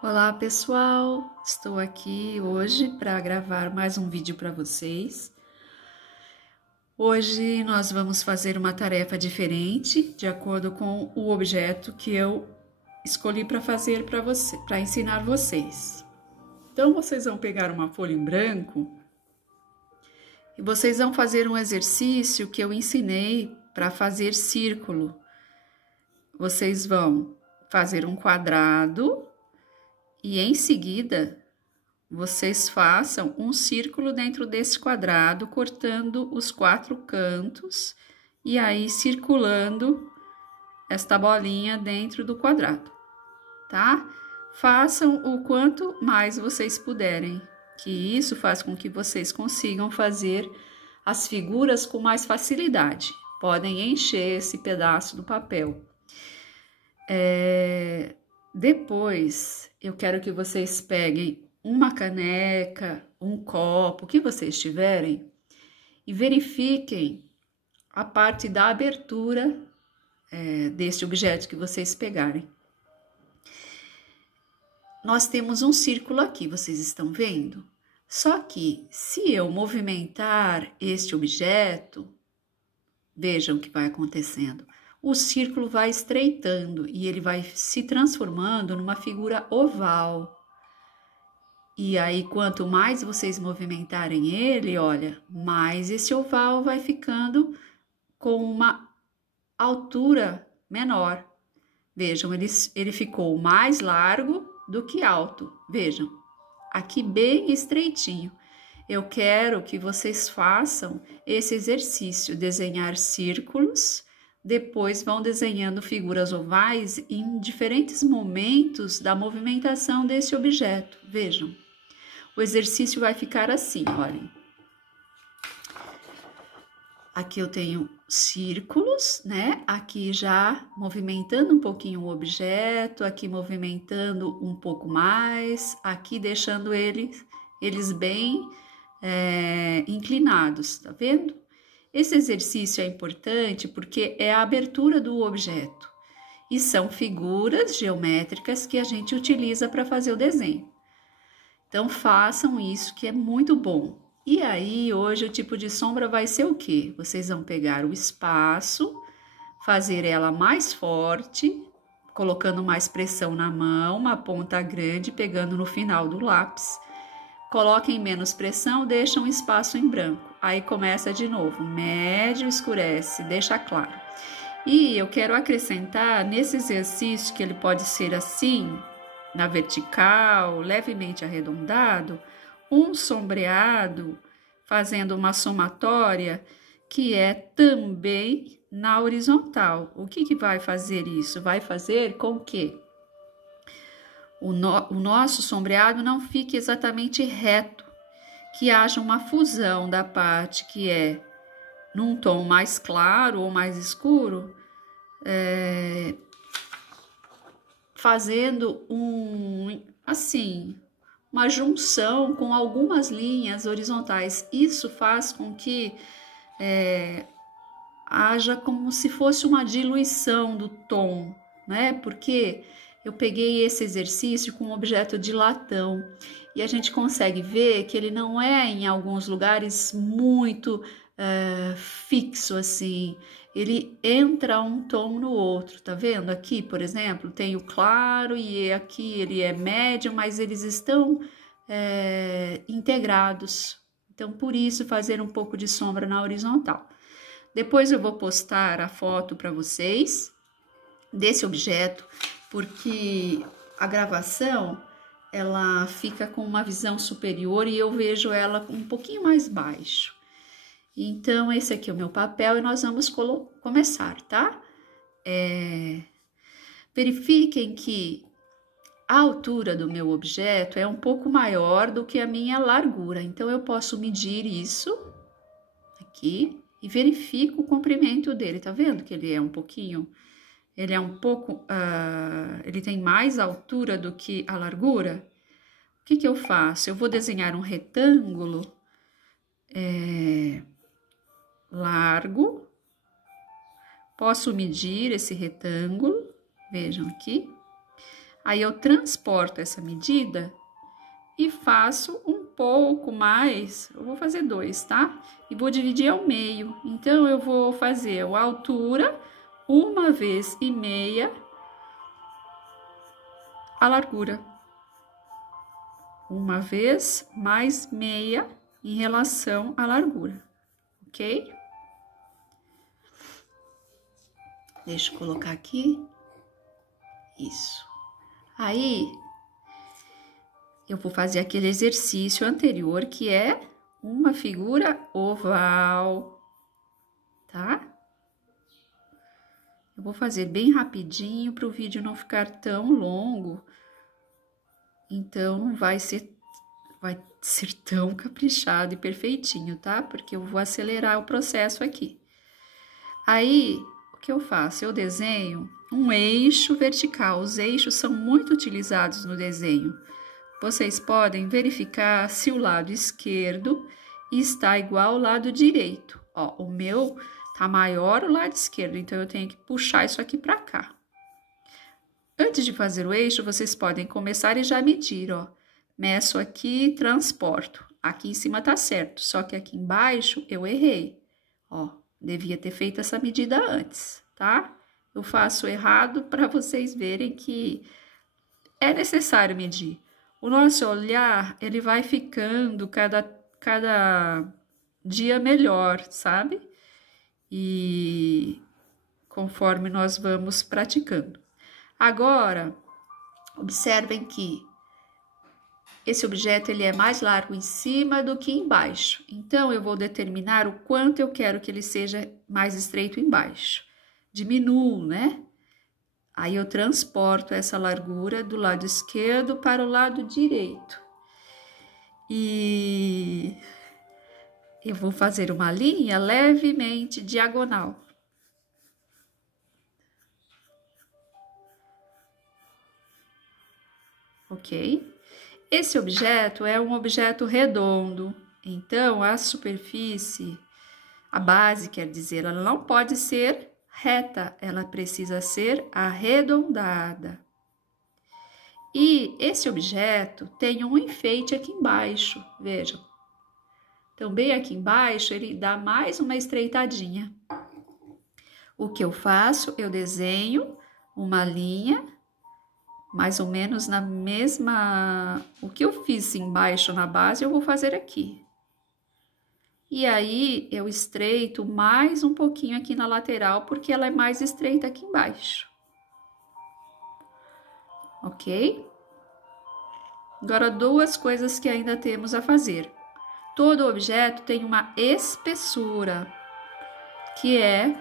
Olá pessoal, estou aqui hoje para gravar mais um vídeo para vocês. Hoje nós vamos fazer uma tarefa diferente, de acordo com o objeto que eu escolhi para fazer para ensinar vocês. Então vocês vão pegar uma folha em branco e vocês vão fazer um exercício que eu ensinei para fazer círculo. Vocês vão fazer um quadrado e em seguida vocês façam um círculo dentro desse quadrado, cortando os 4 cantos e aí circulando esta bolinha dentro do quadrado, tá? Façam o quanto mais vocês puderem, que isso faz com que vocês consigam fazer as figuras com mais facilidade. Podem encher esse pedaço do papel. Depois, eu quero que vocês peguem uma caneca, um copo, o que vocês tiverem, e verifiquem a parte da abertura deste objeto que vocês pegarem. Nós temos um círculo aqui, vocês estão vendo? Só que, se eu movimentar este objeto, vejam o que vai acontecendo. O círculo vai estreitando e ele vai se transformando numa figura oval. E aí, quanto mais vocês movimentarem ele, olha, mais esse oval vai ficando com uma altura menor. Vejam, ele ficou mais largo do que alto. Vejam, aqui bem estreitinho. Eu quero que vocês façam esse exercício, desenhar círculos. Depois vão desenhando figuras ovais em diferentes momentos da movimentação desse objeto. Vejam, o exercício vai ficar assim, olhem. Aqui eu tenho círculos, né? Aqui já movimentando um pouquinho o objeto, aqui movimentando um pouco mais, aqui deixando eles bem inclinados, tá vendo? Esse exercício é importante porque é a abertura do objeto e são figuras geométricas que a gente utiliza para fazer o desenho. Então, façam isso que é muito bom. E aí, hoje o tipo de sombra vai ser o quê? Vocês vão pegar o espaço, fazer ela mais forte, colocando mais pressão na mão, uma ponta grande, pegando no final do lápis. Coloquem menos pressão, deixam um espaço em branco. Aí começa de novo, médio, escurece, deixa claro. E eu quero acrescentar nesse exercício, que ele pode ser assim, na vertical, levemente arredondado, um sombreado, fazendo uma somatória, que é também na horizontal. O que vai fazer isso? Vai fazer com que o nosso sombreado não fique exatamente reto, que haja uma fusão da parte que é num tom mais claro ou mais escuro, fazendo uma junção com algumas linhas horizontais. Isso faz com que haja como se fosse uma diluição do tom, né? Porque eu peguei esse exercício com um objeto de latão e a gente consegue ver que ele não é em alguns lugares muito fixo assim, ele entra um tom no outro, tá vendo? Aqui, por exemplo, tem o claro e aqui ele é médio, mas eles estão integrados. Então, por isso, fazer um pouco de sombra na horizontal. Depois eu vou postar a foto para vocês desse objeto, porque a gravação ela fica com uma visão superior e eu vejo ela um pouquinho mais baixo. Então, esse aqui é o meu papel e nós vamos começar, tá? Verifiquem que a altura do meu objeto é um pouco maior do que a minha largura. Então, eu posso medir isso aqui e verifico o comprimento dele. Tá vendo que ele é um pouquinho... Ele é um pouco... ele tem mais altura do que a largura. O que eu faço? Eu vou desenhar um retângulo largo. Posso medir esse retângulo. Vejam aqui. Aí eu transporto essa medida e faço um pouco mais, eu vou fazer 2, tá? E vou dividir ao meio. Então, eu vou fazer a altura 1,5 vezes a largura. 1 vez mais meia em relação à largura, ok? Deixa eu colocar aqui. Isso. Aí, eu vou fazer aquele exercício anterior, que é uma figura oval, tá? Eu vou fazer bem rapidinho para o vídeo não ficar tão longo. Então, não vai ser tão caprichado e perfeitinho, tá? Porque eu vou acelerar o processo aqui. Aí, o que eu faço? Eu desenho um eixo vertical. Os eixos são muito utilizados no desenho. Vocês podem verificar se o lado esquerdo está igual ao lado direito. Ó, o meu tá maior o lado esquerdo, então eu tenho que puxar isso aqui para cá. Antes de fazer o eixo, vocês podem começar e já medir, ó. Meço aqui, transporto. Aqui em cima tá certo, só que aqui embaixo eu errei. Ó, devia ter feito essa medida antes, tá? Eu faço errado para vocês verem que é necessário medir. O nosso olhar, ele vai ficando cada dia melhor, sabe? E conforme nós vamos praticando. Agora, observem que esse objeto ele é mais largo em cima do que embaixo. Então, eu vou determinar o quanto eu quero que ele seja mais estreito embaixo. Diminuo, né? Aí eu transporto essa largura do lado esquerdo para o lado direito. E eu vou fazer uma linha levemente diagonal. Ok? Esse objeto é um objeto redondo, então a superfície, a base, quer dizer, ela não pode ser reta, ela precisa ser arredondada. E esse objeto tem um enfeite aqui embaixo, vejam. Então, bem aqui embaixo, ele dá mais uma estreitadinha. O que eu faço? Eu desenho uma linha, mais ou menos na mesma... O que eu fiz embaixo na base, eu vou fazer aqui. E aí, eu estreito mais um pouquinho aqui na lateral, porque ela é mais estreita aqui embaixo. Ok? Agora, 2 coisas que ainda temos a fazer. Todo objeto tem uma espessura, que é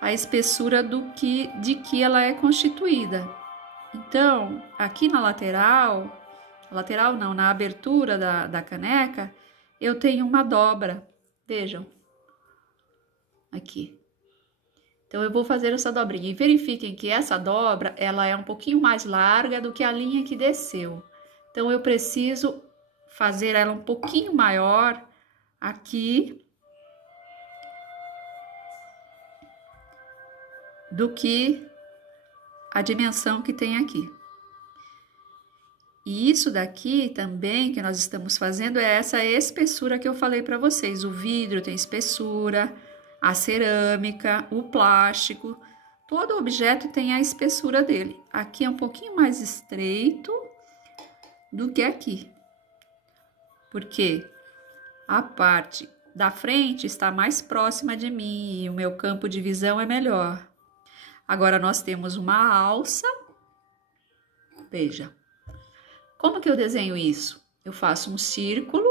a espessura de que ela é constituída. Então, aqui na lateral não, na abertura da caneca, eu tenho uma dobra, vejam, aqui. Então, eu vou fazer essa dobrinha e verifiquem que essa dobra, ela é um pouquinho mais larga do que a linha que desceu. Então, eu preciso fazer ela um pouquinho maior aqui do que a dimensão que tem aqui. E isso daqui também que nós estamos fazendo é essa espessura que eu falei para vocês. O vidro tem espessura, a cerâmica, o plástico, todo objeto tem a espessura dele. Aqui é um pouquinho mais estreito do que aqui, porque a parte da frente está mais próxima de mim e o meu campo de visão é melhor. Agora, nós temos uma alça. Veja. Como que eu desenho isso? Eu faço um círculo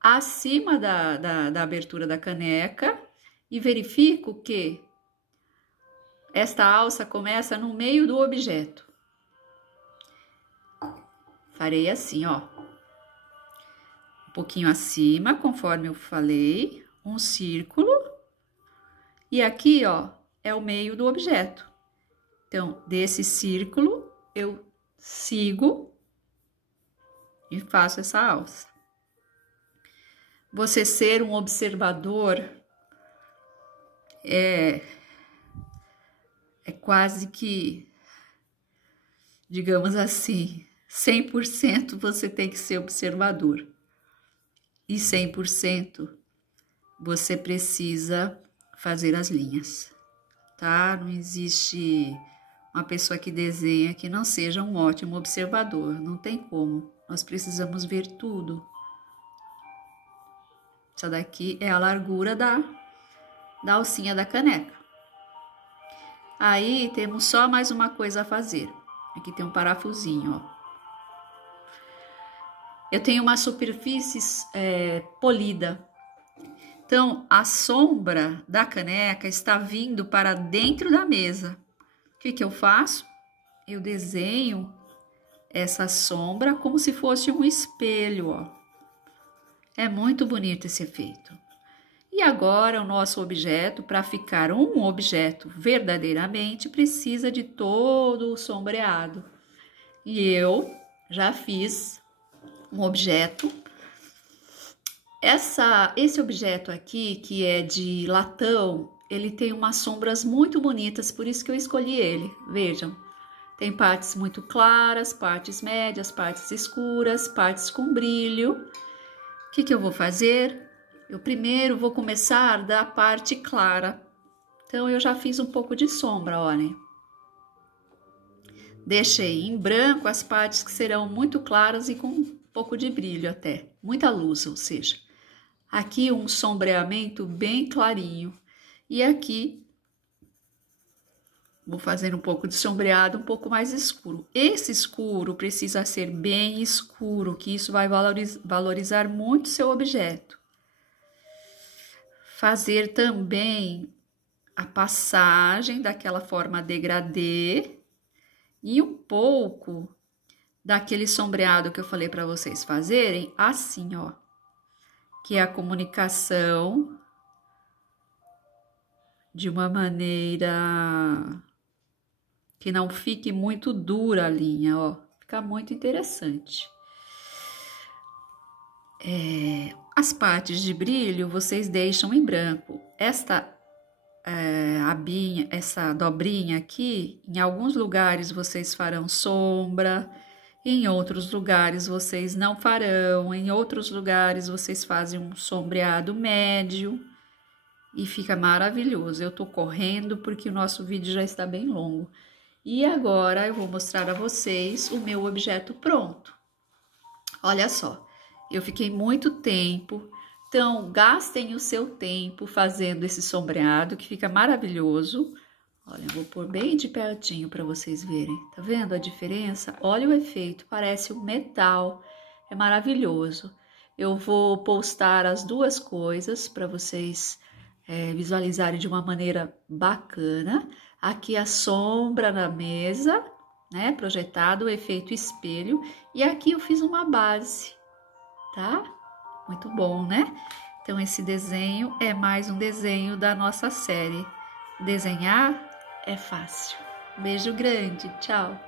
acima da abertura da caneca e verifico que esta alça começa no meio do objeto. Farei assim, ó. Um pouquinho acima, conforme eu falei, um círculo. E aqui, ó, é o meio do objeto. Então, desse círculo, eu sigo e faço essa alça. Você ser um observador é quase que digamos assim, 100% você tem que ser observador. E 100% você precisa fazer as linhas, tá? Não existe uma pessoa que desenha que não seja um ótimo observador, não tem como. Nós precisamos ver tudo. Essa daqui é a largura da alcinha da caneca. Aí temos só mais uma coisa a fazer. Aqui tem um parafusinho, ó. Eu tenho uma superfície polida. Então, a sombra da caneca está vindo para dentro da mesa. O que eu faço? Eu desenho essa sombra como se fosse um espelho, ó. É muito bonito esse efeito. E agora o nosso objeto, para ficar um objeto verdadeiramente, precisa de todo o sombreado. E eu já fiz um objeto. Esse objeto aqui, que é de latão, ele tem umas sombras muito bonitas, por isso que eu escolhi ele. Vejam, tem partes muito claras, partes médias, partes escuras, partes com brilho. O que eu vou fazer? Eu primeiro vou começar da parte clara. Então, eu já fiz um pouco de sombra, olhem. Deixei em branco as partes que serão muito claras e com um pouco de brilho até, muita luz, ou seja. Aqui um sombreamento bem clarinho. E aqui vou fazer um pouco de sombreado, um pouco mais escuro. Esse escuro precisa ser bem escuro, que isso vai valorizar muito seu objeto. Fazer também a passagem daquela forma degradê e um pouco daquele sombreado que eu falei para vocês fazerem, assim, ó. Que é a comunicação de uma maneira que não fique muito dura a linha, ó. Fica muito interessante. As partes de brilho vocês deixam em branco. Esta abinha, essa dobrinha aqui, em alguns lugares vocês farão sombra, em outros lugares vocês não farão, em outros lugares vocês fazem um sombreado médio e fica maravilhoso. Eu tô correndo porque o nosso vídeo já está bem longo. E agora eu vou mostrar a vocês o meu objeto pronto. Olha só, eu fiquei muito tempo, então gastem o seu tempo fazendo esse sombreado que fica maravilhoso. Olha, eu vou pôr bem de pertinho para vocês verem. Tá vendo a diferença? Olha o efeito, parece um metal. É maravilhoso. Eu vou postar as duas coisas para vocês visualizarem de uma maneira bacana. Aqui a sombra na mesa, né? Projetado, o efeito espelho. E aqui eu fiz uma base, tá? Muito bom, né? Então, esse desenho é mais um desenho da nossa série. Desenhar é fácil. Beijo grande, tchau!